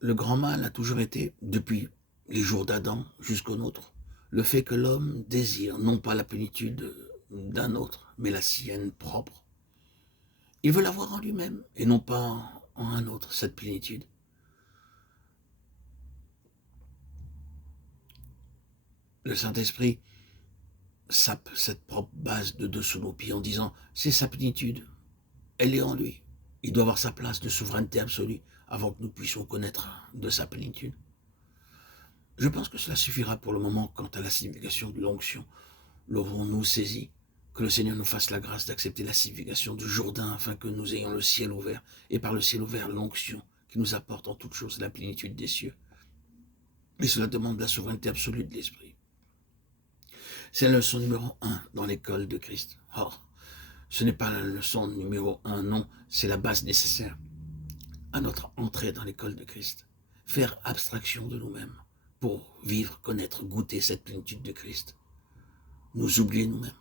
Le grand mal a toujours été, depuis les jours d'Adam jusqu'au nôtre, le fait que l'homme désire non pas la plénitude d'un autre, mais la sienne propre. Il veut l'avoir en lui-même et non pas en un autre, cette plénitude. Le Saint-Esprit sape cette propre base de dessous nos pieds en disant c'est sa plénitude, elle est en lui. Il doit avoir sa place de souveraineté absolue avant que nous puissions connaître de sa plénitude. Je pense que cela suffira pour le moment quant à la signification de l'onction. L'aurons-nous saisi? Que le Seigneur nous fasse la grâce d'accepter la signification du Jourdain afin que nous ayons le ciel ouvert, et par le ciel ouvert l'onction qui nous apporte en toutes choses la plénitude des cieux. Et cela demande la souveraineté absolue de l'Esprit. C'est la leçon numéro 1 dans l'école de Christ. Or, ce n'est pas la leçon numéro 1, non, c'est la base nécessaire à notre entrée dans l'école de Christ. Faire abstraction de nous-mêmes pour vivre, connaître, goûter cette plénitude de Christ. Nous oublier nous-mêmes,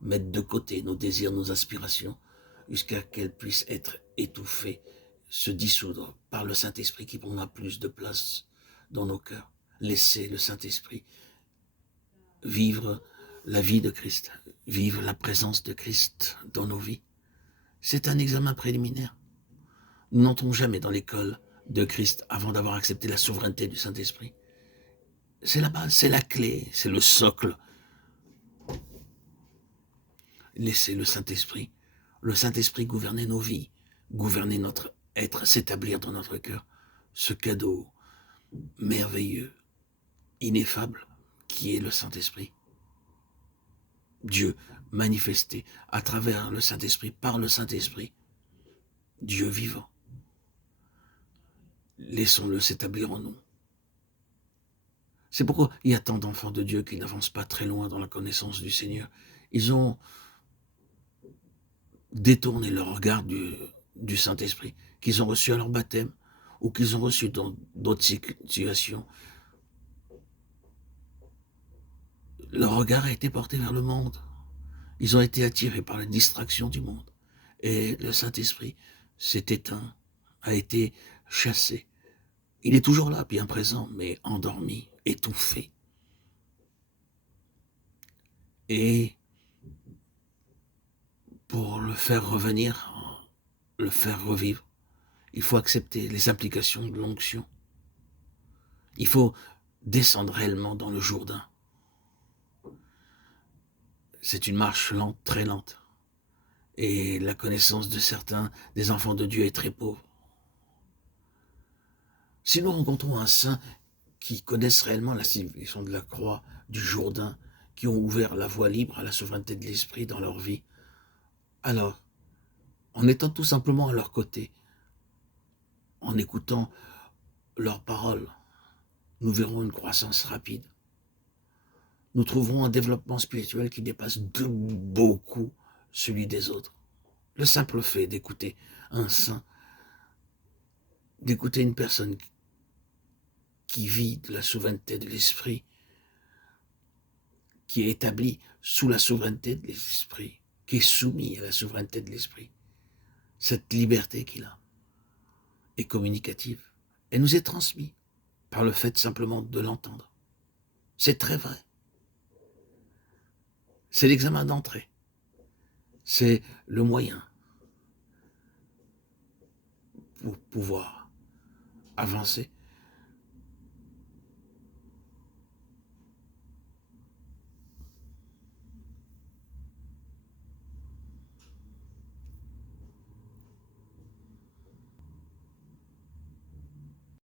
mettre de côté nos désirs, nos aspirations, jusqu'à qu'elles puissent être étouffées, se dissoudre par le Saint-Esprit qui prendra plus de place dans nos cœurs. Laisser le Saint-Esprit vivre la vie de Christ, vivre la présence de Christ dans nos vies. C'est un examen préliminaire. Nous n'entrons jamais dans l'école de Christ avant d'avoir accepté la souveraineté du Saint-Esprit. C'est la base, c'est la clé, c'est le socle. Laissez le Saint-Esprit gouverner nos vies, gouverner notre être, s'établir dans notre cœur. Ce cadeau merveilleux, ineffable, qui est le Saint-Esprit. Dieu manifesté à travers le Saint-Esprit, par le Saint-Esprit, Dieu vivant. Laissons-le s'établir en nous. C'est pourquoi il y a tant d'enfants de Dieu qui n'avancent pas très loin dans la connaissance du Seigneur. Ils ont détourné leur regard du Saint-Esprit, qu'ils ont reçu à leur baptême, ou qu'ils ont reçu dans d'autres situations. Leur regard a été porté vers le monde. Ils ont été attirés par la distraction du monde. Et le Saint-Esprit s'est éteint, a été chassé. Il est toujours là, bien présent, mais endormi, étouffé. Et pour le faire revenir, le faire revivre, il faut accepter les implications de l'onction. Il faut descendre réellement dans le Jourdain. C'est une marche lente, très lente. Et la connaissance de certains des enfants de Dieu est très pauvre. Si nous rencontrons un saint qui connaissent réellement la signification de la croix, du Jourdain, qui ont ouvert la voie libre à la souveraineté de l'Esprit dans leur vie, alors, en étant tout simplement à leur côté, en écoutant leurs paroles, nous verrons une croissance rapide. Nous trouverons un développement spirituel qui dépasse de beaucoup celui des autres. Le simple fait d'écouter un saint, d'écouter une personne qui vit de la souveraineté de l'Esprit, qui est établie sous la souveraineté de l'Esprit, qui est soumis à la souveraineté de l'Esprit. Cette liberté qu'il a est communicative. Elle nous est transmise par le fait simplement de l'entendre. C'est très vrai. C'est l'examen d'entrée. C'est le moyen pour pouvoir avancer